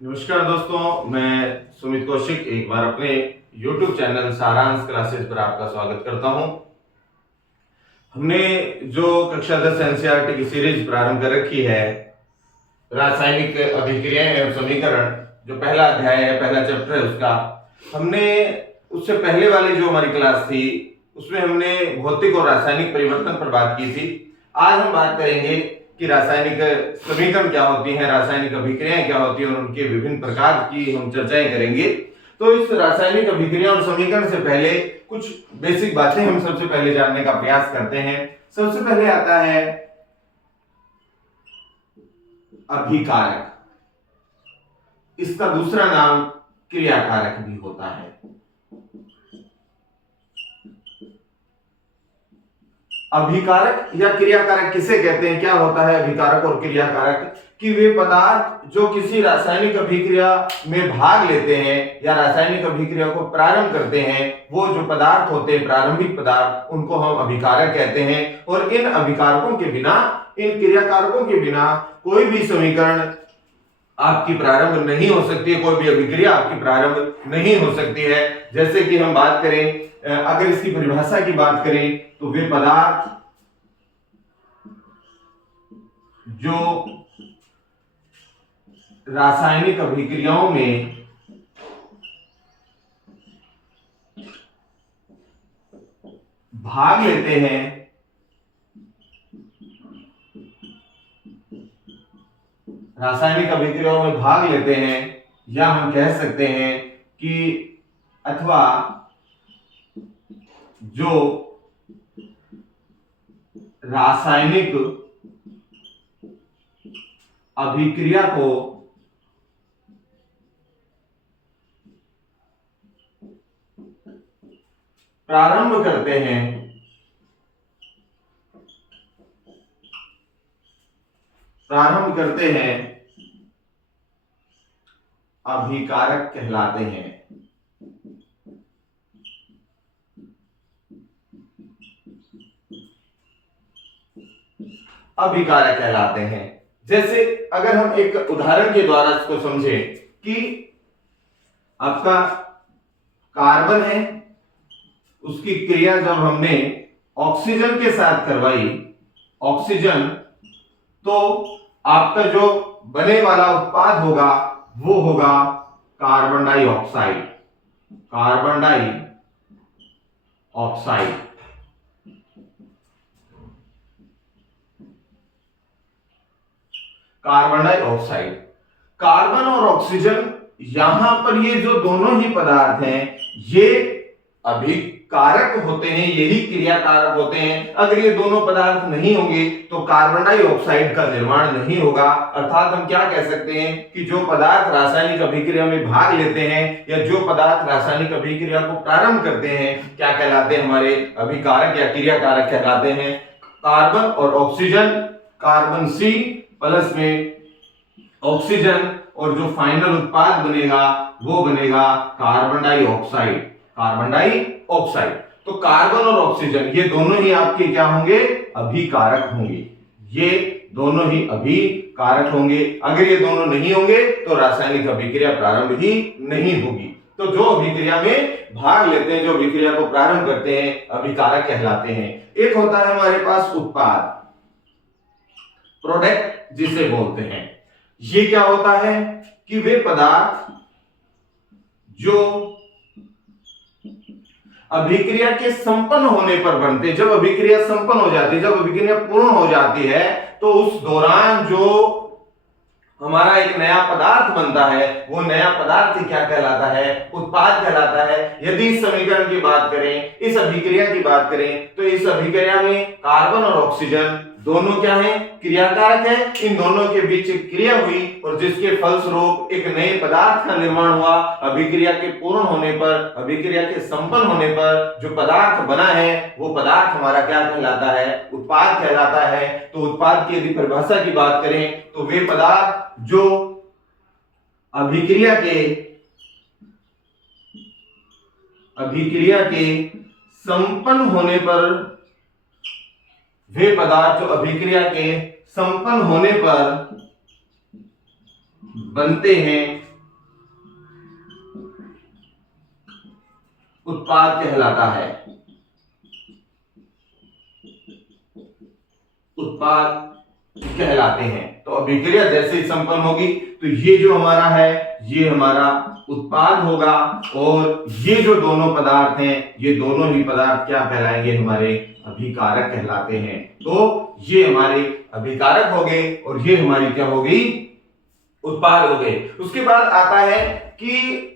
नमस्कार दोस्तों, मैं सुमित कौशिक एक बार अपने YouTube चैनल सारांश क्लासेस पर आपका स्वागत करता हूं। हमने जो कक्षा 10 एनसीईआरटी की सीरीज प्रारंभ कर रखी है, रासायनिक अभिक्रियाएं एवं समीकरण, जो पहला अध्याय है, पहला चैप्टर है उसका, हमने उससे पहले वाली जो हमारी क्लास थी उसमें हमने भौतिक और रासायनिक परिवर्तन पर बात की थी। आज हम बात करेंगे कि रासायनिक समीकरण क्या होती हैं, रासायनिक अभिक्रियाएं क्या होती हैं और उनके विभिन्न प्रकार की हम चर्चाएं करेंगे। तो इस रासायनिक अभिक्रिया और समीकरण से पहले कुछ बेसिक बातें हम सबसे पहले जानने का प्रयास करते हैं। सबसे पहले आता है अभिकारक। इसका दूसरा नाम क्रियाकारक भी होता है। अभिकारक या क्रियाकारक किसे कहते हैं? क्या होता है अभिकारक और क्रियाकारक? कि वे पदार्थ जो किसी रासायनिक अभिक्रिया में भाग लेते हैं या रासायनिक अभिक्रिया को प्रारंभ करते हैं, वो जो पदार्थ होते हैं, प्रारंभिक पदार्थ, उनको हम अभिकारक कहते हैं। और इन अभिकारकों के बिना, इन क्रियाकारकों के बिना कोई भी समीकरण आपकी प्रारंभ नहीं हो सकती है, कोई भी अभिक्रिया आपकी प्रारंभ नहीं हो सकती है। जैसे कि हम बात करें, अगर इसकी परिभाषा की बात करें तो वे पदार्थ जो रासायनिक अभिक्रियाओं में भाग लेते हैं, रासायनिक अभिक्रियाओं में भाग लेते हैं, या हम कह सकते हैं कि अथवा जो रासायनिक अभिक्रिया को प्रारंभ करते हैं, अभिकारक कहलाते हैं। अभिकारक कहलाते हैं। जैसे अगर हम एक उदाहरण के द्वारा इसको समझें कि आपका कार्बन है, उसकी क्रिया जब हमने ऑक्सीजन के साथ करवाई, ऑक्सीजन, तो आपका जो बने वाला उत्पाद होगा वो होगा carbon dioxide. Carbon dioxide, carbon dioxide, carbon और ऑक्सीजन, यहां पर ये जो दोनों ही पदार्थ हैं ये अभिकारक होते हैं, यही क्रियाकारक होते हैं। अगर ये दोनों पदार्थ नहीं होंगे तो कार्बन डाइऑक्साइड का निर्माण नहीं होगा। अर्थात हम क्या कह सकते हैं कि जो पदार्थ रासायनिक अभिक्रिया में भाग लेते हैं या जो पदार्थ रासायनिक अभिक्रिया को प्रारंभ करते हैं, क्या कहलाते हैं? हमारे अभिकारक या क्रियाकारक कहलाते हैं। कार्बन और ऑक्सीजन, कार्बन सी प्लस में ऑक्सीजन, और जो फाइनल उत्पाद बनेगा वो बनेगा कार्बन डाइऑक्साइड। कार्बन डाइऑक्साइड, तो कार्बन और ऑक्सीजन ये दोनों ही आपके क्या होंगे? अभिकारक होंगे। ये दोनों ही अभिकारक होंगे। अगर ये दोनों नहीं होंगे तो रासायनिक अभिक्रिया प्रारंभ ही नहीं होगी। तो जो अभिक्रिया में भाग लेते हैं, जो अभिक्रिया को प्रारंभ करते हैं, अभिकारक कहलाते हैं। एक होता है हमारे पास उत्पाद, प्रोडक्ट जिसे बोलते हैं। ये क्या होता है कि वे पदार्थ जो अभिक्रिया के संपन्न होने पर बनते हैं, जब अभिक्रिया संपन्न हो जाती है, जब अभिक्रिया पूर्ण हो जाती है, तो उस दौरान जो हमारा एक नया पदार्थ बनता है, वो नया पदार्थ क्या कहलाता है? उत्पाद कहलाता है। यदि इस समीकरण की बात करें, इस अभिक्रिया की बात करें, तो इस अभिक्रिया में कार्बन और ऑक्सीजन दोनों क्या है? क्रियाकारक है। इन दोनों के बीच एक क्रिया हुई और जिसके फलस्वरूप एक नए पदार्थ का निर्माण हुआ। अभिक्रिया के पूर्ण होने पर, अभिक्रिया के संपन्न होने पर जो पदार्थ बना है वो पदार्थ हमारा क्या कहलाता है? उत्पाद कहलाता है। तो उत्पाद की यदि परिभाषा की बात करें तो वे पदार्थ जो अभिक्रिया के संपन्न होने पर, वे पदार्थ जो अभिक्रिया के संपन्न होने पर बनते हैं उत्पाद कहलाता है, उत्पाद कहलाते हैं। तो अभिक्रिया जैसे ही संपन्न होगी तो ये जो हमारा है ये हमारा उत्पाद होगा, और ये जो दोनों पदार्थ हैं ये दोनों ही पदार्थ क्या कहलाएंगे, हमारे अभिकारक कहलाते हैं। तो ये हमारे अभिकारक हो गए और ये हमारी क्या हो गई, उत्पाद हो गए। उसके बाद आता है कि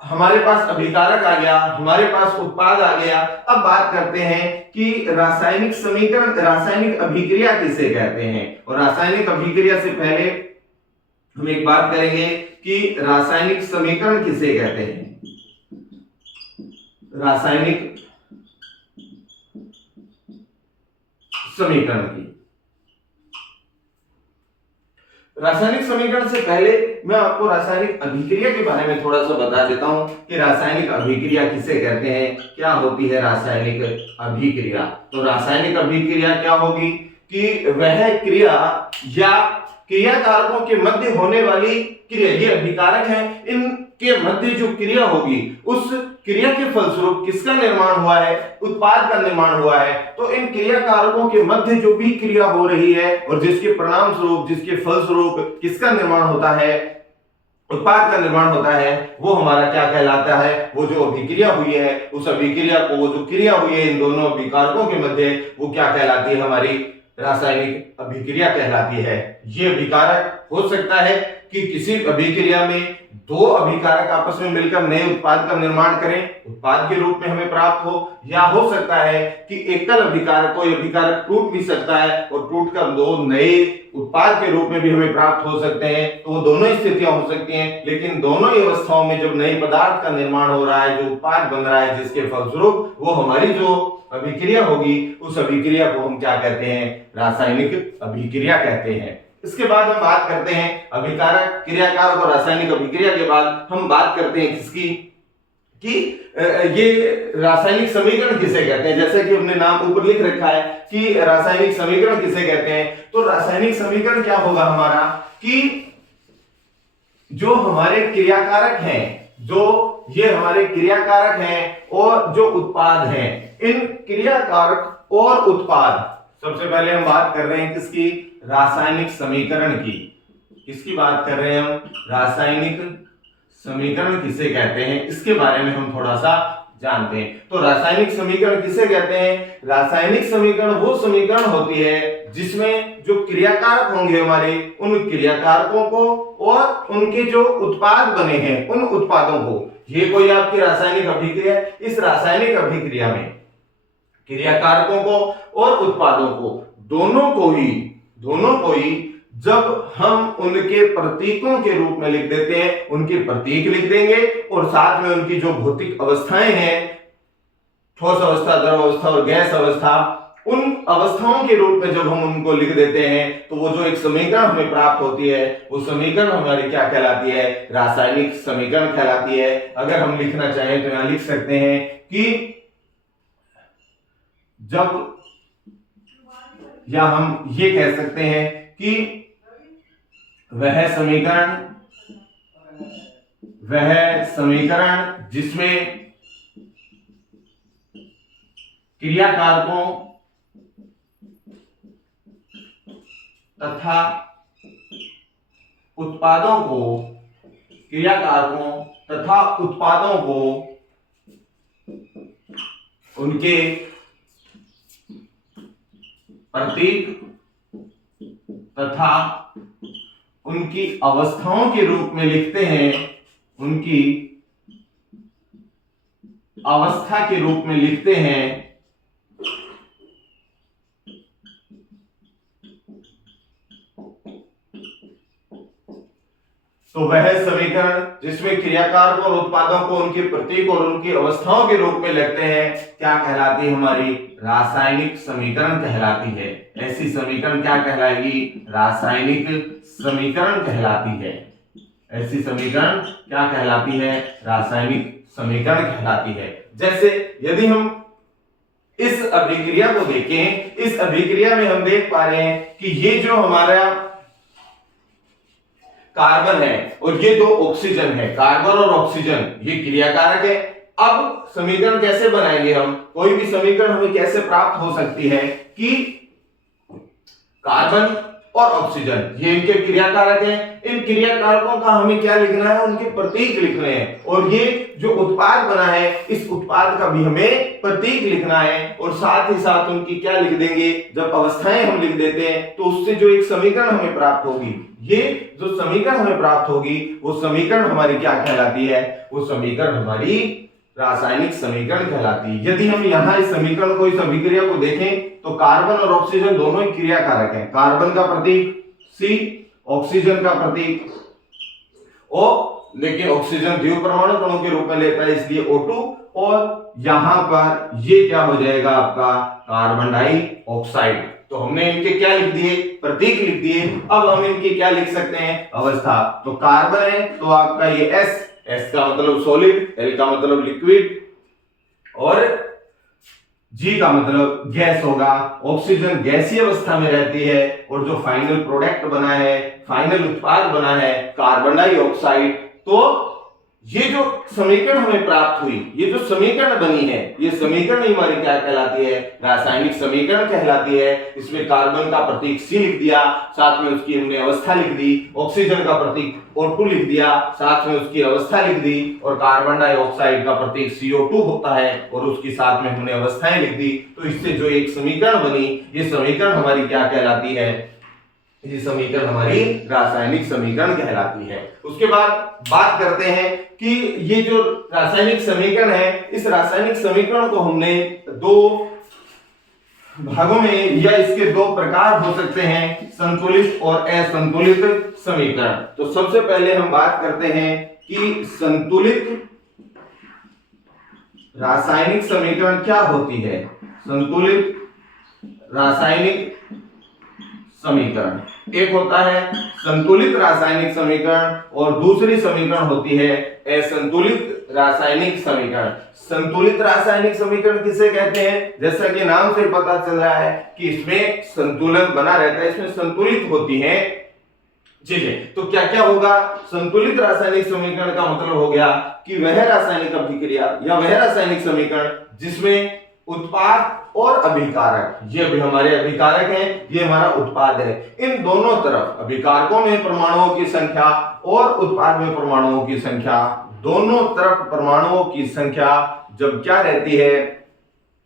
हमारे पास अभिकारक आ गया, हमारे पास उत्पाद आ गया। अब बात करते हैं कि रासायनिक समीकरण, रासायनिक अभिक्रिया किसे कहते हैं। और रासायनिक अभिक्रिया से पहले हम एक बात करेंगे कि रासायनिक समीकरण किसे कहते हैं। रासायनिक समीकरण की, रासायनिक समीकरण से पहले मैं आपको रासायनिक अभिक्रिया के बारे में थोड़ा सा बता देता हूं कि रासायनिक अभिक्रिया किसे कहते हैं, क्या होती है रासायनिक अभिक्रिया। तो रासायनिक अभिक्रिया क्या होगी कि वह क्रिया या क्रिया कारकों के मध्य होने वाली क्रिया, ये अभिकारक है, इनके मध्य जो क्रिया होगी उस क्रिया के फलस्वरूप किसका निर्माण हुआ है, उत्पाद का निर्माण हुआ है। तो इन क्रिया कारकों के मध्य जो भी क्रिया हो रही है और जिसके परिणाम स्वरूप, जिसके फलस्वरूप किसका निर्माण होता है, उत्पाद का निर्माण होता है, वो हमारा क्या कहलाता है, वो जो अभिक्रिया हुई है उस अभिक्रिया को, वो जो क्रिया हुई है इन दोनों अभिकारकों के मध्य, वो क्या कहलाती है, हमारी रासायनिक अभिक्रिया कहलाती है। ये अभिकारक हो सकता है कि किसी अभिक्रिया में दो अभिकारक आपस में मिलकर नए उत्पाद का निर्माण करें, उत्पाद के रूप में हमें प्राप्त हो, या हो सकता है कि एकल अभिकारक, कोई अभिकारक टूट भी सकता है और टूटकर दो नए उत्पाद के रूप में भी हमें प्राप्त हो सकते हैं। तो वो दोनों स्थितियां हो सकती हैं, लेकिन दोनों ही अवस्थाओं में जब नए पदार्थ का निर्माण हो रहा है, जो उत्पाद बन रहा है, जिसके फलस्वरूप वो हमारी जो अभिक्रिया होगी उस अभिक्रिया को हम क्या कहते हैं, रासायनिक अभिक्रिया कहते हैं। इसके बाद हम बात करते हैं अभिकारक, क्रियाकारक और रासायनिक अभिक्रिया के बाद हम बात करते हैं किसकी, कि ये रासायनिक समीकरण किसे कहते हैं। जैसे कि हमने नाम ऊपर लिख रखा है कि रासायनिक समीकरण किसे कहते हैं। तो रासायनिक समीकरण क्या होगा हमारा, कि जो हमारे क्रियाकारक हैं, जो ये हमारे क्रियाकारक हैं और जो उत्पाद हैं, इन क्रियाकारक और उत्पाद, सबसे पहले हम बात कर रहे हैं किसकी, रासायनिक समीकरण की। किसकी बात कर रहे हैं हम, रासायनिक समीकरण किसे कहते हैं, इसके बारे में हम थोड़ा सा जानते हैं। तो रासायनिक समीकरण किसे कहते हैं, रासायनिक समीकरण वो समीकरण होती है जिसमें जो क्रियाकारक होंगे हमारे, उन क्रियाकारकों को और उनके जो उत्पाद बने हैं उन उत्पादों को, ये कोई आपकी रासायनिक अभिक्रिया, इस रासायनिक अभिक्रिया में क्रियाकारकों को और उत्पादों को दोनों को ही जब हम उनके प्रतीकों के रूप में लिख देते हैं, उनके प्रतीक लिख देंगे और साथ में उनकी जो भौतिक अवस्थाएं हैं, ठोस अवस्था, द्रव अवस्था और गैस अवस्था, उन अवस्थाओं के रूप में जब हम उनको लिख देते हैं तो वो जो एक समीकरण हमें प्राप्त होती है, वो समीकरण हमारी क्या कहलाती है, रासायनिक समीकरण कहलाती है। अगर हम लिखना चाहें तो यहां लिख सकते हैं कि जब, या हम ये कह सकते हैं कि वह समीकरण जिसमें क्रियाकारकों तथा उत्पादों को, क्रियाकारकों तथा उत्पादों को उनके प्रतीक तथा उनकी अवस्थाओं के रूप में लिखते हैं, उनकी अवस्था के रूप में लिखते हैं, तो वह समीकरण जिसमें क्रियाकारक और उत्पादों को उनके प्रतीक और उनकी अवस्थाओं के रूप में लिखते हैं, क्या कहलाती है, हमारी रासायनिक समीकरण कहलाती है। ऐसी समीकरण क्या कहलाएगी, रासायनिक समीकरण कहलाती है। ऐसी समीकरण क्या कहलाती है, रासायनिक समीकरण कहलाती है। जैसे यदि हम इस अभिक्रिया को देखें, इस अभिक्रिया में हम देख पा रहे हैं कि ये जो हमारा कार्बन है और ये दो ऑक्सीजन है, कार्बन और ऑक्सीजन ये क्रियाकारक है, अब समीकरण कैसे बनाएंगे हम? कोई भी समीकरण हमें कैसे प्राप्त हो सकती है कि कार्बन और ऑक्सीजन ये इनके क्रिया कारक हैं, इन क्रिया कारकों का हमें क्या लिखना है? उनके प्रतीक लिखने हैं, और ये जो उत्पाद बना है इस उत्पाद का भी हमें प्रतीक लिखना है, और साथ ही साथ उनकी क्या लिख देंगे? जब अवस्थाएं हम लिख देते हैं तो उससे जो एक समीकरण हमें प्राप्त होगी, ये जो समीकरण हमें प्राप्त होगी वो समीकरण हमारी क्या कहलाती है? वो समीकरण हमारी रासायनिक समीकरण कहलाती है। यदि हम यहाँ इस समीकरण को, इस अभिक्रिया को देखें तो कार्बन और ऑक्सीजन दोनों ही क्रिया कारक हैं। कार्बन का प्रतीक C, ऑक्सीजन का प्रतीक O, लेकिन ऑक्सीजन द्वितीय परमाणु कणों के रूप में लेता है इसलिए O2, और यहां पर ये क्या हो जाएगा आपका? Carbon dioxide. तो हमने इनके क्या लिख दिए? प्रतीक लिख दिए। अब हम इनके क्या लिख सकते हैं? अवस्था। तो कार्बन है तो आपका ये S का मतलब सॉलिड, L का मतलब लिक्विड, और G का मतलब गैस होगा। ऑक्सीजन गैसीय अवस्था में रहती है, और जो फाइनल प्रोडक्ट बना है, फाइनल उत्पाद बना है कार्बन डाइऑक्साइड। तो ये जो समीकरण हमें प्राप्त हुई, ये जो समीकरण बनी है, ये समीकरण हमारी क्या कहलाती है? रासायनिक समीकरण कहलाती है। इसमें कार्बन का प्रतीक C लिख दिया, साथ में उसकी हमने अवस्था लिख दी। ऑक्सीजन का प्रतीक O2 लिख दिया, साथ में उसकी अवस्था लिख दी, और कार्बन डाइऑक्साइड का प्रतीक CO2 होता है और उसके साथ में हमने अवस्थाएं लिख दी। तो इससे जो एक समीकरण बनी, ये समीकरण हमारी क्या कहलाती है? ये समीकरण हमारी रासायनिक समीकरण कहलाती है। उसके बाद बात करते हैं कि ये जो रासायनिक समीकरण है, इस रासायनिक समीकरण को हमने दो भागों में, या इसके दो प्रकार हो सकते हैं, संतुलित और असंतुलित समीकरण। तो सबसे पहले हम बात करते हैं कि संतुलित रासायनिक समीकरण क्या होती है। संतुलित रासायनिक समीकरण, एक होता है संतुलित रासायनिक समीकरण और दूसरी समीकरण होती है असंतुलित रासायनिक समीकरण। संतुलित रासायनिक समीकरण किसे कहते हैं? जैसा कि नाम से पता चल रहा है कि इसमें संतुलन बना रहता है, इसमें संतुलित होती है चीजें। तो क्या क्या होगा? संतुलित रासायनिक समीकरण का मतलब हो गया कि वह रासायनिक अभिक्रिया या वह रासायनिक समीकरण जिसमें उत्पाद और अभिकारक, ये भी हमारे अभिकारक हैं, ये हमारा उत्पाद है, इन दोनों तरफ अभिकारकों में परमाणुओं की संख्या और उत्पाद में परमाणुओं की संख्या, दोनों तरफ परमाणुओं की संख्या जब क्या रहती है?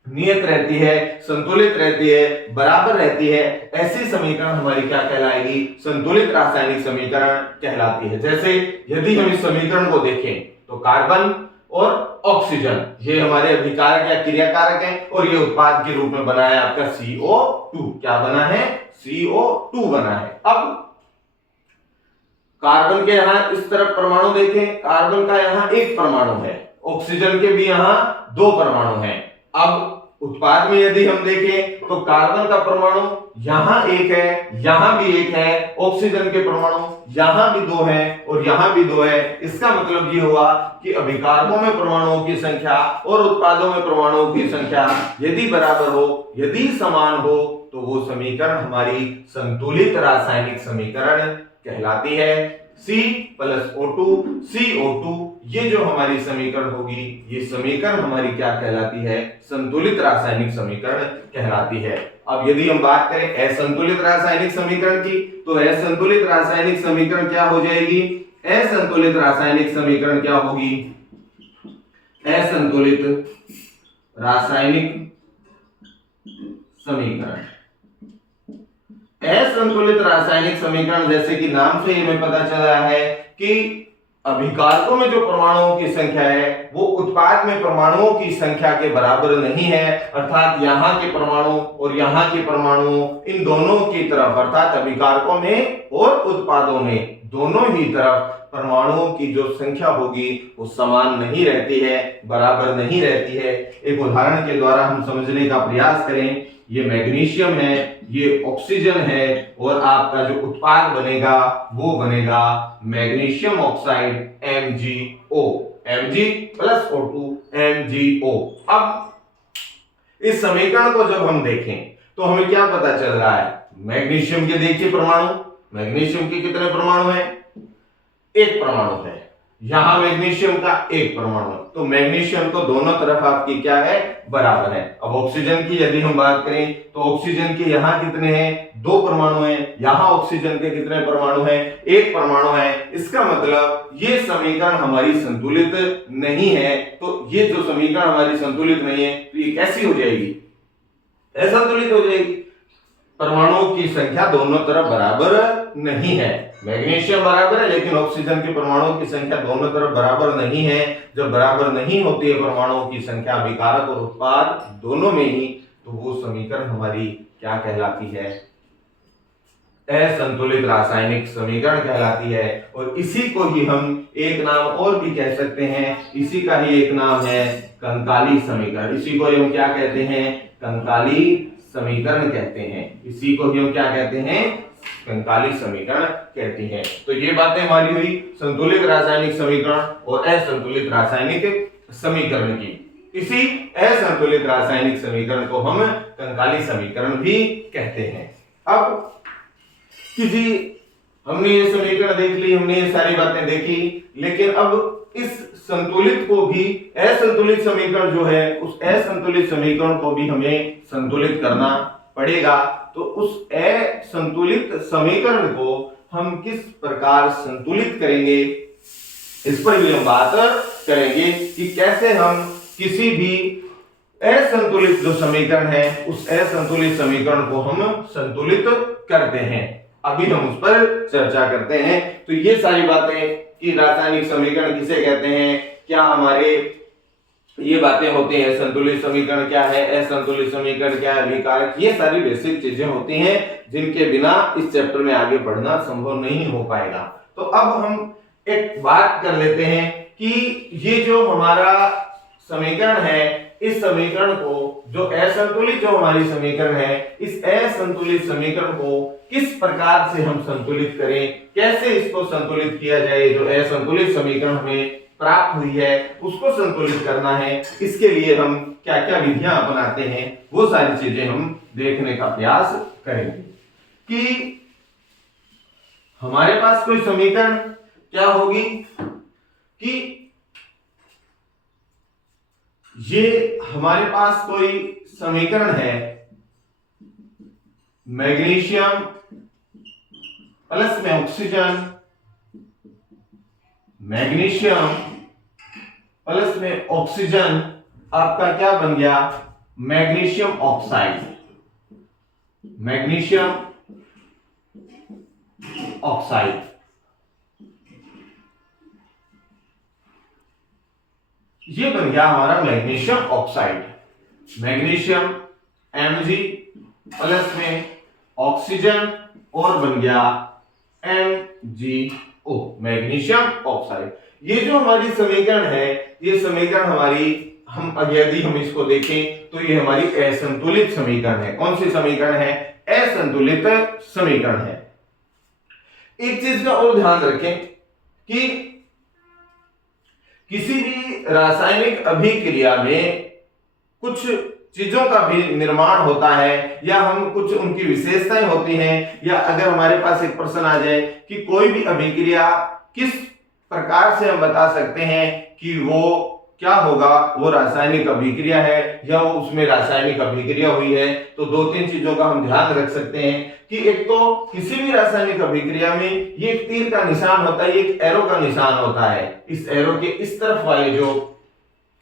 नियत रहती है, संतुलित रहती है, बराबर रहती है, ऐसी समीकरण हमारी क्या कहलाएगी? संतुलित रासायनिक समीकरण कहलाती है। जैसे यदि हम इस समीकरण को देखें तो कार्बन और ऑक्सीजन ये हमारे अभिकारक या क्रिया कारक हैं, और ये उत्पाद के रूप में बना है आपका CO2। क्या बना है? CO2 बना है। अब कार्बन के यहां इस तरफ परमाणु देखें, कार्बन का यहां एक परमाणु है, ऑक्सीजन के भी यहां दो परमाणु हैं। अब उत्पाद में यदि हम देखें तो कार्बन का परमाणु यहां एक है, यहां भी एक है, ऑक्सीजन के परमाणु यहां भी दो हैं और यहां भी दो है। इसका मतलब ये हुआ कि अभिकारकों में परमाणुओं की संख्या और उत्पादों में परमाणुओं की संख्या यदि बराबर हो, यदि समान हो, तो वो समीकरण हमारी संतुलित रासायनिक समीकरण कहलाती है। C प्लस O2 CO2, ये जो हमारी समीकरण होगी, ये समीकरण हमारी क्या कहलाती है? संतुलित रासायनिक समीकरण कहलाती है। अब यदि हम बात करें असंतुलित रासायनिक समीकरण की, तो असंतुलित रासायनिक समीकरण क्या हो जाएगी? असंतुलित रासायनिक समीकरण क्या होगी? असंतुलित रासायनिक समीकरण। असंतुलित रासायनिक समीकरण जैसे कि नाम से हमें पता चल रहा है कि अभिकारकों में जो परमाणुओं की संख्या है वो उत्पाद में परमाणुओं की संख्या के बराबर नहीं है, अर्थात यहाँ के परमाणु और यहाँ के परमाणु इन दोनों की तरफ, अर्थात अभिकारकों में और उत्पादों में दोनों ही तरफ परमाणुओं की जो संख्या होगी वो समान नहीं रहती है, बराबर नहीं रहती है। एक उदाहरण के द्वारा हम समझने का प्रयास करें। ये मैग्नीशियम है, ये ऑक्सीजन है, और आपका जो उत्पाद बनेगा वो बनेगा magnesium oxide MgO, Mg plus O2 MgO। अब इस समीकरण को जब हम देखें तो हमें क्या पता चल रहा है? मैग्नीशियम के देखिए परमाणु, मैग्नीशियम के कितने परमाणु हैं? एक परमाणु है। यहां मैग्नीशियम का एक परमाणु, तो मैग्नीशियम तो दोनों तरफ आपकी क्या है, बराबर है। अब ऑक्सीजन की यदि हम बात करें तो ऑक्सीजन के यहां कितने हैं, 2 परमाणु हैं, यहां ऑक्सीजन के कितने परमाणु हैं, 1 परमाणु है। इसका मतलब ये समीकरण हमारी संतुलित नहीं है। तो ये जो समीकरण हमारी संतुलित नहीं है तो ये कैसी हो जाएगी, असंतुलित हो जाएगी। परमाणुओं की संख्या दोनों तरफ बराबर नहीं है। मैग्नीशियम बराबर है लेकिन ऑक्सीजन के परमाणुओं की संख्या दोनों तरफ बराबर नहीं है। जब बराबर नहीं होती है परमाणुओं की संख्या अभिकारक और उत्पाद दोनों में ही, तो वो समीकरण हमारी क्या कहलाती है, असंतुलित रासायनिक समीकरण कहलाती है। और इसी को ही हम एक नाम और भी कह सकते हैं, इसी का ही एक नाम है कंकाली समीकरण। इसी को हम क्या कहते हैं, कंकाली समीकरण कहते हैं। इसी को हम क्या कहते हैं, कंकाली समीकरण कहते हैं। तो ये बातें हमारी हुई संतुलित रासायनिक समीकरण और असंतुलित रासायनिक समीकरण की। इसी असंतुलित रासायनिक समीकरण को हम कंकाली समीकरण भी कहते हैं। अब किसी हमने ये समीकरण देख ली, हमने ये सारी बातें देखी, लेकिन अब इस संतुलित को भी, असंतुलित समीकरण जो है उस असंतुलित समीकरण को भी हमें संतुलित करना पड़ेगा। तो उस असंतुलित समीकरण को हम किस प्रकार संतुलित करेंगे, इस पर भी हम बात करेंगे कि कैसे हम किसी भी असंतुलित जो समीकरण है उस असंतुलित समीकरण को हम संतुलित करते हैं। अभी हम उस पर चर्चा करते हैं। तो ये सारी बातें कि रासायनिक समीकरण किसे कहते हैं, क्या हमारे ये बातें होती हैं, संतुलित समीकरण क्या है, असंतुलित समीकरण क्या है, अभिकारक, ये सारी बेसिक चीजें होती हैं जिनके बिना इस चैप्टर में आगे बढ़ना संभव नहीं हो पाएगा। तो अब हम एक बात कर लेते हैं कि ये जो हमारा समीकरण है, इस समीकरण को, जो असंतुलित जो हमारी समीकरण है, इस असंतुलित समीकरण को किस प्रकार से हम संतुलित करें, कैसे इसको संतुलित किया जाए, जो असंतुलित समीकरण हमें प्राप्त हुई है उसको संतुलित करना है, इसके लिए हम क्या क्या विधियां अपनाते हैं, वो सारी चीजें हम देखने का प्रयास करेंगे। कि हमारे पास कोई समीकरण क्या होगी, कि ये हमारे पास कोई समीकरण है, मैग्नीशियम प्लस में ऑक्सीजन, मैग्नीशियम प्लस में ऑक्सीजन आपका क्या बन गया, मैग्नीशियम ऑक्साइड, मैग्नीशियम ऑक्साइड। ये बन गया हमारा magnesium oxide, magnesium Mg plus में ऑक्सीजन और बन गया MgO, मैग्नीशियम ऑक्साइड। ये जो हमारी समीकरण है, ये समीकरण हमारी, हम यदि हम इसको देखें तो ये हमारी असंतुलित समीकरण है। कौन सी समीकरण है, असंतुलित समीकरण है। एक चीज का और ध्यान रखें कि किसी भी रासायनिक अभिक्रिया में कुछ चीजों का भी निर्माण होता है, या हम कुछ उनकी विशेषताएं होती हैं, या अगर हमारे पास एक प्रश्न आ जाए कि कोई भी अभिक्रिया किस प्रकार से हम बता सकते हैं कि वो क्या होगा, वो रासायनिक अभिक्रिया है या वो उसमें रासायनिक अभिक्रिया हुई है, तो 2-3 चीजों का हम ध्यान रख सकते हैं कि एक तो किसी भी रासायनिक अभिक्रिया में ये एक तीर का निशान होता है, ये एक एरो का निशान होता है। इस एरो के इस तरफ वाले जो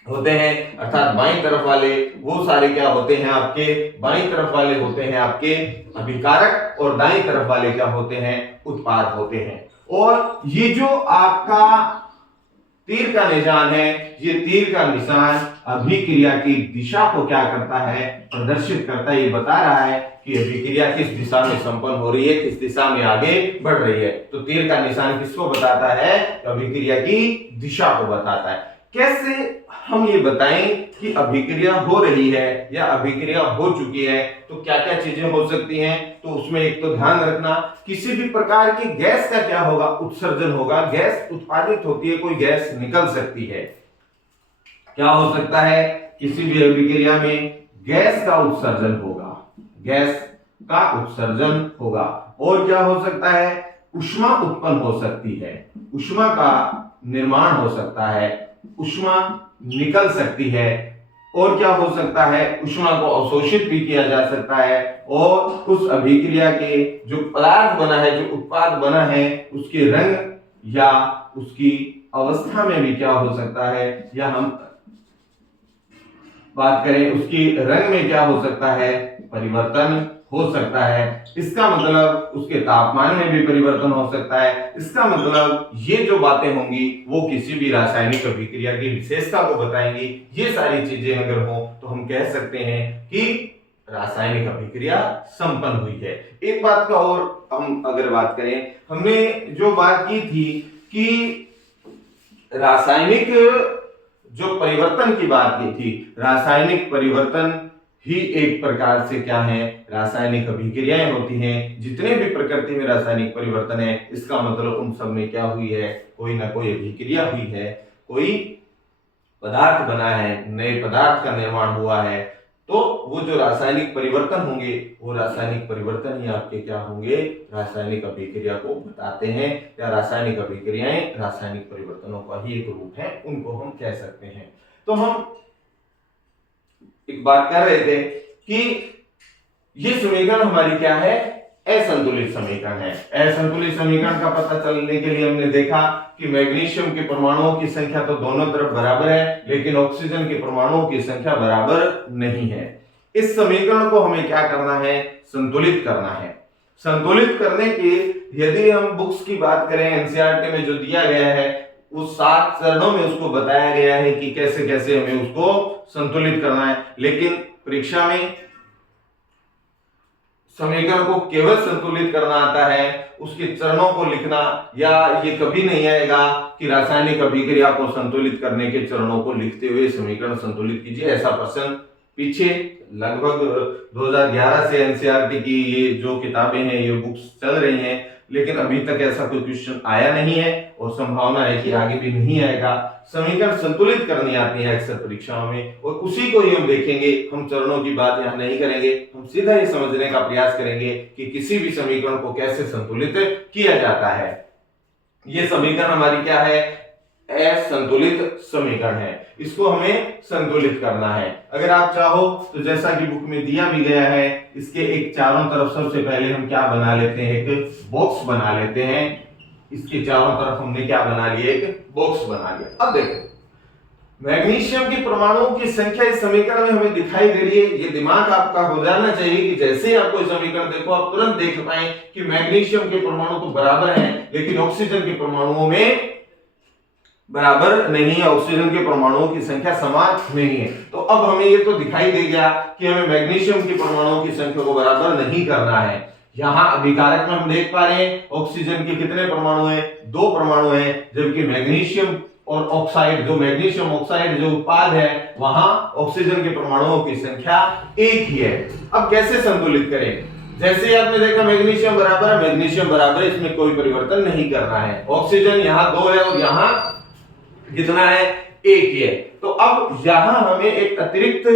होते हैं, अर्थात बाईं तरफ वाले, वो सारे क्या होते हैं आपके, बाईं तरफ वाले होते हैं आपके अभिकारक, और दाईं तरफ वाले क्या होते हैं, उत्पाद होते हैं। और ये जो आपका तीर का निशान है, ये तीर का निशान अभिक्रिया की दिशा को क्या करता है, प्रदर्शित करता है। ये बता रहा है कि अभिक्रिया किस दिशा में संपन्न हो रही है, किस दिशा में आगे बढ़ रही है। तो तीर का निशान किसको बताता है, अभिक्रिया की दिशा को बताता है। कैसे हम ये बताएं कि अभिक्रिया हो रही है या अभिक्रिया हो चुकी है, तो क्या क्या चीजें हो सकती हैं। तो उसमें एक तो ध्यान रखना, किसी भी प्रकार की गैस का क्या होगा, उत्सर्जन होगा, गैस उत्पादित होती है, कोई गैस निकल सकती है। क्या हो सकता है, किसी भी अभिक्रिया में गैस का उत्सर्जन होगा, गैस का उत्सर्जन होगा। और क्या हो सकता है, ऊष्मा उत्पन्न हो सकती है, ऊष्मा का निर्माण हो सकता है, ऊष्मा निकल सकती है, और क्या हो सकता है, ऊष्मा को अवशोषित भी किया जा सकता है, और उस अभिक्रिया के जो पदार्थ बना है, जो उत्पाद बना है, उसके रंग या उसकी अवस्था में भी क्या हो सकता है, या हम बात करें उसकी रंग में क्या हो सकता है, परिवर्तन हो सकता है। इसका मतलब उसके तापमान में भी परिवर्तन हो सकता है। इसका मतलब ये जो बातें होंगी वो किसी भी रासायनिक अभिक्रिया की विशेषता को बताएंगी। ये सारी चीजें अगर हो तो हम कह सकते हैं कि रासायनिक अभिक्रिया संपन्न हुई है। एक बात का और हम अगर बात करें, हमने जो बात की थी कि रासायनिक जो परिवर्तन की बात की थी, रासायनिक परिवर्तन ही एक प्रकार से क्या है, रासायनिक अभिक्रियाएं होती हैं। जितने भी प्रकृति में रासायनिक परिवर्तन है, इसका मतलब उन सब में क्या हुई है, कोई ना कोई अभिक्रिया हुई है, कोई पदार्थ बना है, नए पदार्थ का निर्माण हुआ है। तो वो जो रासायनिक परिवर्तन होंगे, वो रासायनिक परिवर्तन ही आपके क्या होंगे, रासायनिक अभिक्रिया को बताते हैं, या रासायनिक अभिक्रियाएं रासायनिक परिवर्तनों का ही एक रूप है, उनको हम कह सकते हैं। तो हम एक बात कर रहे थे कि ये समीकरण हमारी क्या है, असंतुलित समीकरण है। असंतुलित समीकरण का पता चलने के लिए हमने देखा कि मैग्नीशियम के परमाणुओं की संख्या तो दोनों तरफ बराबर है, लेकिन ऑक्सीजन के परमाणुओं की संख्या बराबर नहीं है। इस समीकरण को हमें क्या करना है, संतुलित करना है। संतुलित करने के यदि हम बुक्स की बात करें, एनसीईआरटी में जो दिया गया है, उस 7 चरणों में उसको बताया गया है कि कैसे कैसे हमें उसको संतुलित करना है। लेकिन परीक्षा में समीकरण को केवल संतुलित करना आता है, उसके चरणों को लिखना, या ये कभी नहीं आएगा कि रासायनिक अभिक्रिया को संतुलित करने के चरणों को लिखते हुए समीकरण संतुलित कीजिए। ऐसा प्रश्न पीछे लगभग 2011 से एनसीईआरटी की ये जो किताबें हैं, ये बुक्स चल रही हैं, लेकिन अभी तक ऐसा कोई क्वेश्चन आया नहीं है, और संभावना है कि आगे भी नहीं आएगा। समीकरण संतुलित करनी आती है अक्सर परीक्षाओं में, और उसी को ही हम देखेंगे। हम चरणों की बात यहाँ नहीं करेंगे, हम सीधा ही समझने का प्रयास करेंगे कि किसी भी समीकरण को कैसे संतुलित किया जाता है। ये समीकरण हमारी क्या है, असंतुलित समीकरण है, इसको हमें संतुलित करना है। अगर आप चाहो तो जैसा कि बुक में दिया भी गया है, इसके एक चारों तरफ सबसे पहले हम क्या बना लेते हैं, एक बॉक्स बना लेते हैं। इसके चारों तरफ हमने क्या बना लिया, एक बॉक्स बना लिया। अब देखो, मैग्नीशियम के परमाणुओं की संख्या इस समीकरण में हमें दिखाई दे रही है। ये दिमाग आपका हो जाना चाहिए कि जैसे ही आप कोई समीकरण देखो, आप तुरंत देख पाए कि मैग्नीशियम के परमाणु तो बराबर हैं, लेकिन ऑक्सीजन के परमाणुओं में बराबर नहीं है, ऑक्सीजन के परमाणुओं की संख्या समान नहीं है। तो अब हमें ये तो दिखाई दे गया कि हमें मैग्नीशियम के परमाणुओं की संख्या को बराबर नहीं करना है। यहाँ अभिकारक में हम देख पा रहे हैं ऑक्सीजन के कितने परमाणु हैं, 2 परमाणु हैं, जबकि मैग्नीशियम और ऑक्साइड, जो मैग्नीशियम ऑक्साइड जो उत्पाद है, वहां ऑक्सीजन के परमाणुओं की संख्या 1 ही है। अब कैसे संतुलित करें, जैसे आपने देखा मैग्नीशियम बराबर है, मैग्नीशियम बराबर है, इसमें कोई परिवर्तन नहीं करना है। ऑक्सीजन यहाँ 2 है और यहाँ कितना है, 1 ही है। तो अब यहां हमें एक अतिरिक्त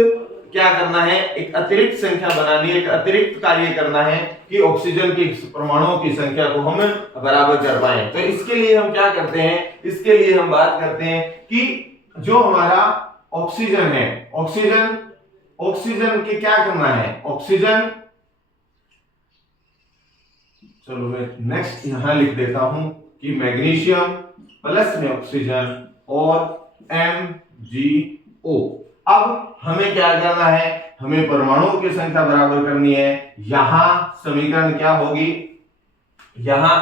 क्या करना है, एक अतिरिक्त संख्या बनानी है, एक अतिरिक्त कार्य करना है कि ऑक्सीजन की परमाणुओं की संख्या को हम बराबर कर पाए। तो इसके लिए हम क्या करते हैं, इसके लिए हम बात करते हैं कि जो हमारा ऑक्सीजन है, ऑक्सीजन के क्या करना है, ऑक्सीजन, चलो मैं नेक्स्ट यहां लिख देता हूं कि मैग्नीशियम प्लस में ऑक्सीजन और MgO। अब हमें क्या करना है, हमें परमाणुओं की संख्या बराबर करनी है। यहां समीकरण क्या होगी, यहां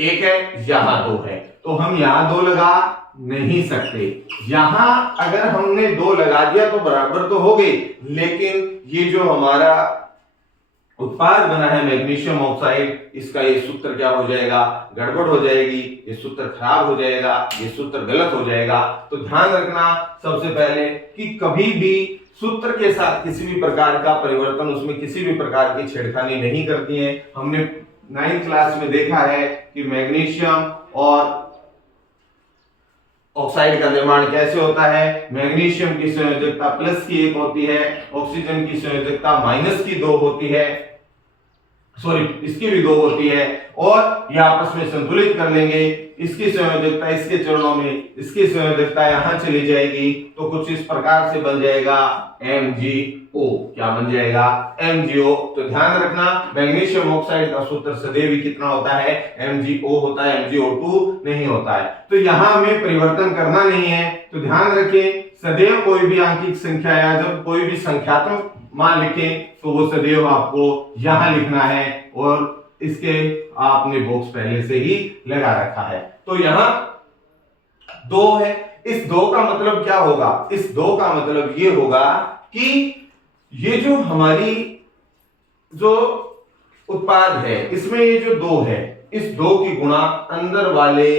1 है, यहां 2 है, तो हम यहां 2 लगा नहीं सकते। यहां अगर हमने 2 लगा दिया तो बराबर तो हो गई, लेकिन ये जो हमारा उत्पाद बना है मैग्नीशियम ऑक्साइड, इसका ये सूत्र क्या हो जाएगा, गड़बड़ हो जाएगी, ये सूत्र खराब हो जाएगा, ये सूत्र गलत हो जाएगा। तो ध्यान रखना सबसे पहले कि कभी भी सूत्र के साथ किसी भी प्रकार का परिवर्तन, उसमें किसी भी प्रकार की छेड़खानी नहीं करती है। हमने 9th क्लास में देखा है कि मैग्नीशियम और ऑक्साइड का निर्माण कैसे होता है। मैग्नीशियम की संयोजकता प्लस की 1 होती है, ऑक्सीजन की संयोजकता -2 होती है, सॉरी इसकी भी 2 होती है, और ये आपस में संतुलित कर लेंगे। इसकी संयोजकता इसके चरणों में, इसकी संयोजकता यहाँ चली जाएगी, तो कुछ इस प्रकार से बन जाएगा MgO। क्या बन जाएगा? MgO। तो ध्यान रखना मैग्नीशियम ऑक्साइड का सूत्र सदैव ही कितना होता है? MgO होता है, MgO2 नहीं होता है। तो यहाँ हमें परिवर्तन करना नहीं है, तो ध्यान रखें सदैव कोई भी आंकिक संख्या या जब कोई भी संख्यात्मक मान लिखें तो वो सदैव आपको यहां लिखना है, और इसके आपने बॉक्स पहले से ही लगा रखा है। तो यहां 2 है, इस 2 का मतलब क्या होगा? इस 2 का मतलब ये होगा कि ये जो हमारी जो उत्पाद है इसमें ये जो 2 है, इस 2 की गुणा अंदर वाले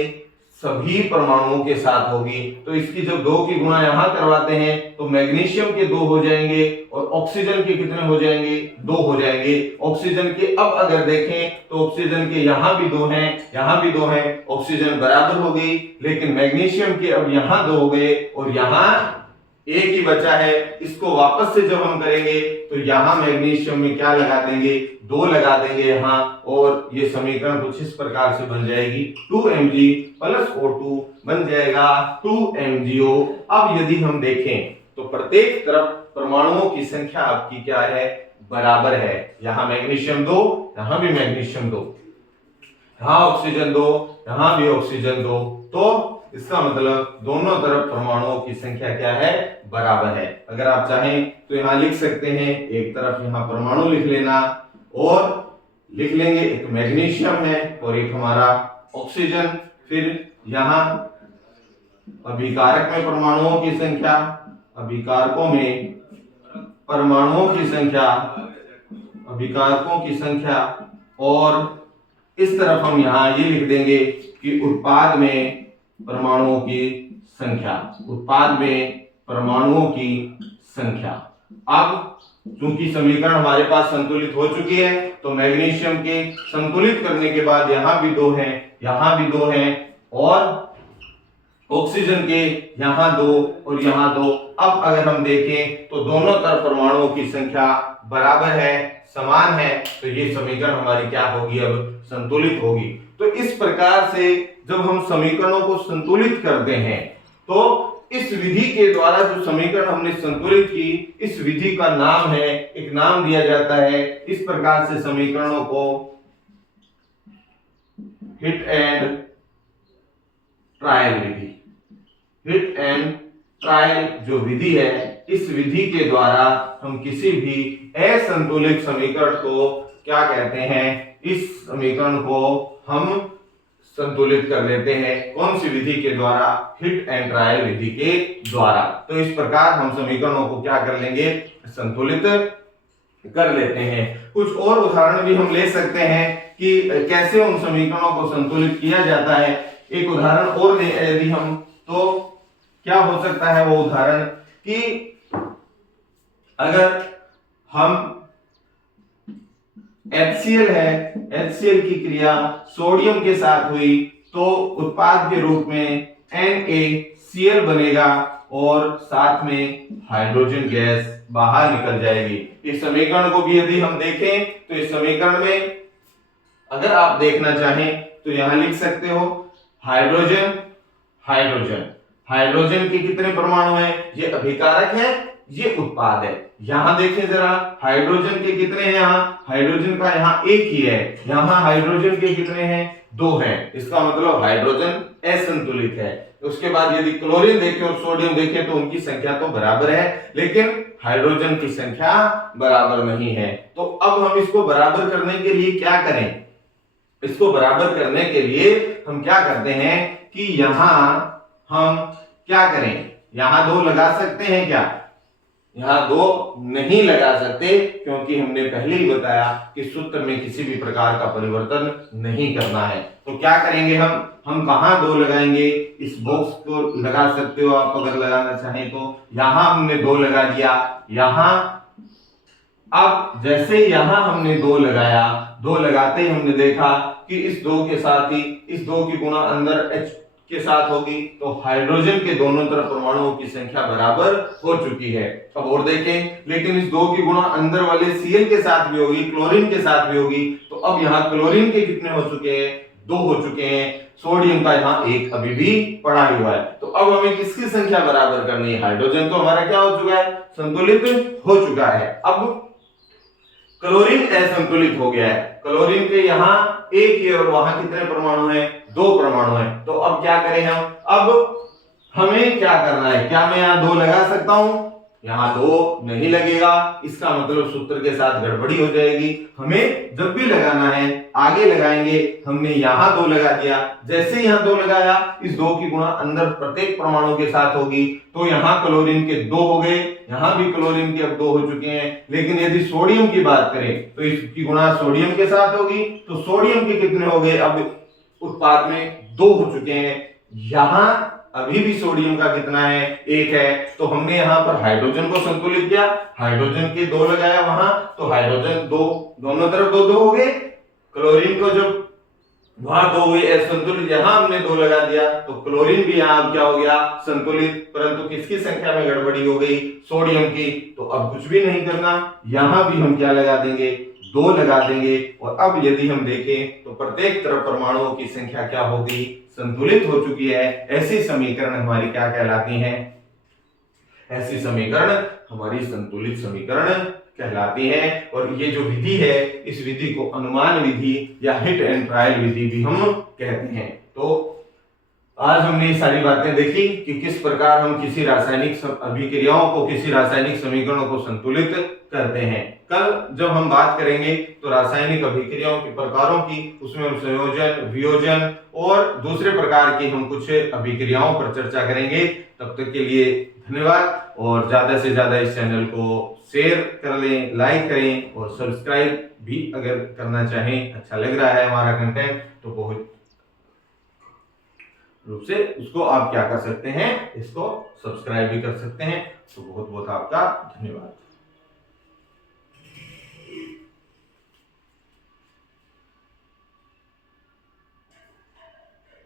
सभी परमाणुओं के साथ होगी। तो इसकी जब 2 की गुणा यहां करवाते हैं तो मैग्नीशियम के 2 हो जाएंगे और ऑक्सीजन के कितने हो जाएंगे? 2 हो जाएंगे। ऑक्सीजन के अब अगर देखें तो ऑक्सीजन के यहां भी 2 हैं, यहां भी 2 हैं, ऑक्सीजन बराबर हो गई, लेकिन मैग्नीशियम के अब यहां 2 हो गए और यहां एक ही बचा है। इसको वापस से जब हम करेंगे तो यहां मैग्नीशियम में क्या लगा देंगे? 2 लगा देंगे यहां, और ये समीकरण कुछ इस प्रकार से बन जाएगी 2Mg प्लस O2 बन जाएगा 2MgO। अब यदि हम देखें तो प्रत्येक तरफ परमाणुओं की संख्या आपकी क्या है? बराबर है। यहां मैग्नीशियम 2, यहां भी मैग्नीशियम 2, यहां ऑक्सीजन 2, यहां भी ऑक्सीजन 2, तो इसका मतलब दोनों तरफ परमाणुओं की संख्या क्या है? बराबर है। अगर आप चाहें तो यहां लिख सकते हैं, एक तरफ यहां परमाणु लिख लेना और लिख लेंगे एक मैग्नीशियम है और एक हमारा ऑक्सीजन, फिर यहां अभिकारक में परमाणुओं की संख्या, अभिकारकों में परमाणुओं की संख्या, अभिकारकों की संख्या, और इस तरफ हम यहां ये लिख देंगे कि उत्पाद में परमाणुओं की संख्या, उत्पाद में परमाणुओं की संख्या। अब चूंकि समीकरण हमारे पास संतुलित हो चुकी है तो मैग्नीशियम के संतुलित करने के बाद यहां भी 2 हैं, यहां भी 2 हैं, और ऑक्सीजन के यहां 2 और यहां 2। अब अगर हम देखें तो दोनों तरफ परमाणुओं की संख्या बराबर है, समान है, तो ये समीकरण हमारी क्या होगी? अब संतुलित होगी। तो इस प्रकार से जब हम समीकरणों को संतुलित करते हैं तो इस विधि के द्वारा जो समीकरण हमने संतुलित की, इस विधि का नाम है, एक नाम दिया जाता है। इस प्रकार से समीकरणों को hit and trial Vidhi, hit and trial जो विधि है, इस विधि के द्वारा हम किसी भी असंतुलित समीकरण को क्या कहते हैं? इस समीकरण को हम संतुलित कर लेते हैं। कौन सी विधि के द्वारा? हिट एंड ट्रायल विधि के द्वारा। तो इस प्रकार हम समीकरणों को क्या कर लेंगे? संतुलित कर लेते हैं। कुछ और उदाहरण भी हम ले सकते हैं कि कैसे उन समीकरणों को संतुलित किया जाता है। एक उदाहरण और यदि हम, तो क्या हो सकता है वो उदाहरण कि अगर हम HCl है, HCl की क्रिया सोडियम के साथ हुई तो उत्पाद के रूप में NaCl बनेगा और साथ में हाइड्रोजन गैस बाहर निकल जाएगी। इस समीकरण को भी यदि हम देखें तो इस समीकरण में अगर आप देखना चाहें तो यहां लिख सकते हो हाइड्रोजन, हाइड्रोजन, हाइड्रोजन के कितने परमाणु हैं? ये अभिकारक है, ये उत्पाद है। यहां देखें जरा, हाइड्रोजन के कितने हैं? यहां हाइड्रोजन का यहां एक ही है, यहां हाइड्रोजन के कितने हैं? 2 हैं। इसका मतलब हाइड्रोजन असंतुलित है। उसके बाद यदि क्लोरीन देखें और सोडियम देखें तो उनकी संख्या तो बराबर है, लेकिन हाइड्रोजन की संख्या बराबर नहीं है। तो अब हम इसको बराबर करने के लिए क्या करें? इसको बराबर करने के लिए हम क्या करते हैं कि यहां हम क्या करें? यहां 2 लगा सकते हैं क्या? यहां 2 नहीं लगा सकते, क्योंकि हमने पहले ही बताया कि सूत्र में किसी भी प्रकार का परिवर्तन नहीं करना है। तो क्या करेंगे हम कहां 2 लगाएंगे? इस बॉक्स को लगा सकते हो आप अगर लगाना चाहें तो। यहां हमने 2 लगा दिया, यहां। अब जैसे यहां हमने 2 लगाया, 2 लगाते ही हमने देखा कि इस 2 के साथ ही इस 2 की गुणा अंदर के साथ होगी, तो हाइड्रोजन के दोनों तरफ परमाणुओं की संख्या बराबर हो चुकी है। अब और देखें, लेकिन इस 2 की गुणा अंदर वाले Cl के साथ भी होगी, क्लोरीन के साथ भी होगी। तो अब यहाँ क्लोरीन के कितने हो चुके हैं? 2 हो चुके हैं। सोडियम का यहाँ 1 अभी भी पड़ा हुआ है। तो अब हमें किसकी संख्या बराबर करनी है? हाइड्रोजन तो हमारा क्या हो चुका है? संतुलित हो चुका है। अब क्लोरीन असंतुलित हो गया है। क्लोरीन के यहाँ 1 है और वहां कितने परमाणु हैं? 2 परमाणु हैं। तो अब क्या करें हम? अब हमें क्या करना है? क्या मैं यहाँ 2 लगा सकता हूं? यहाँ 2 नहीं लगेगा, इसका मतलब सूत्र के साथ गड़बड़ी हो जाएगी। हमें जब भी लगाना है आगे लगाएंगे। हमने यहाँ 2 लगा दिया, जैसे यहाँ 2 लगाया, इस 2 की गुणा अंदर प्रत्येक परमाणु के साथ होगी, तो यहाँ क्लोरीन के 2 हो गए, यहाँ भी क्लोरीन के अब 2 हो चुके हैं। लेकिन यदि सोडियम की बात करें तो इसकी गुणा सोडियम के साथ होगी, तो सोडियम के कितने हो गए? अब उत्पाद में 2 हो चुके हैं। यहाँ अभी भी सोडियम का कितना है? 1 है। तो हमने यहाँ पर हाइड्रोजन को संतुलित किया, हाइड्रोजन के 2 लगाया वहां, तो हाइड्रोजन 2 दोनों तरफ 2 हो गए। क्लोरीन को जब वहां 2 हुए असंतुलित, यहां हमने 2 लगा दिया, तो क्लोरीन भी यहाँ क्या हो गया? संतुलित। परंतु किसकी संख्या में गड़बड़ी हो गई? सोडियम की। तो अब कुछ भी नहीं करना, यहां भी हम क्या लगा देंगे? 2 लगा देंगे। और अब यदि हम देखें तो प्रत्येक तरफ परमाणुओं की संख्या क्या होगी? संतुलित हो चुकी है। ऐसी समीकरण हमारी क्या कहलाती हैं? ऐसी समीकरण हमारी संतुलित समीकरण कहलाती है। और ये जो विधि है, इस विधि को अनुमान विधि या हिट एंड ट्रायल विधि भी हम कहते हैं। तो आज हमने ये सारी बातें देखी कि किस प्रकार हम किसी रासायनिक अभिक्रियाओं को, किसी रासायनिक समीकरणों को संतुलित करते हैं। कल जब हम बात करेंगे तो रासायनिक अभिक्रियाओं के प्रकारों की, उसमें हम संयोजन, वियोजन और दूसरे प्रकार की हम कुछ अभिक्रियाओं पर चर्चा करेंगे। तब तक के लिए धन्यवाद। और ज्यादा से ज्यादा इस चैनल को शेयर कर लें, लाइक करें और सब्सक्राइब भी अगर करना चाहें, अच्छा लग रहा है हमारा कंटेंट तो बहुत रूप से उसको आप क्या कर सकते हैं? इसको सब्सक्राइब भी कर सकते हैं। तो बहुत बहुत आपका धन्यवाद।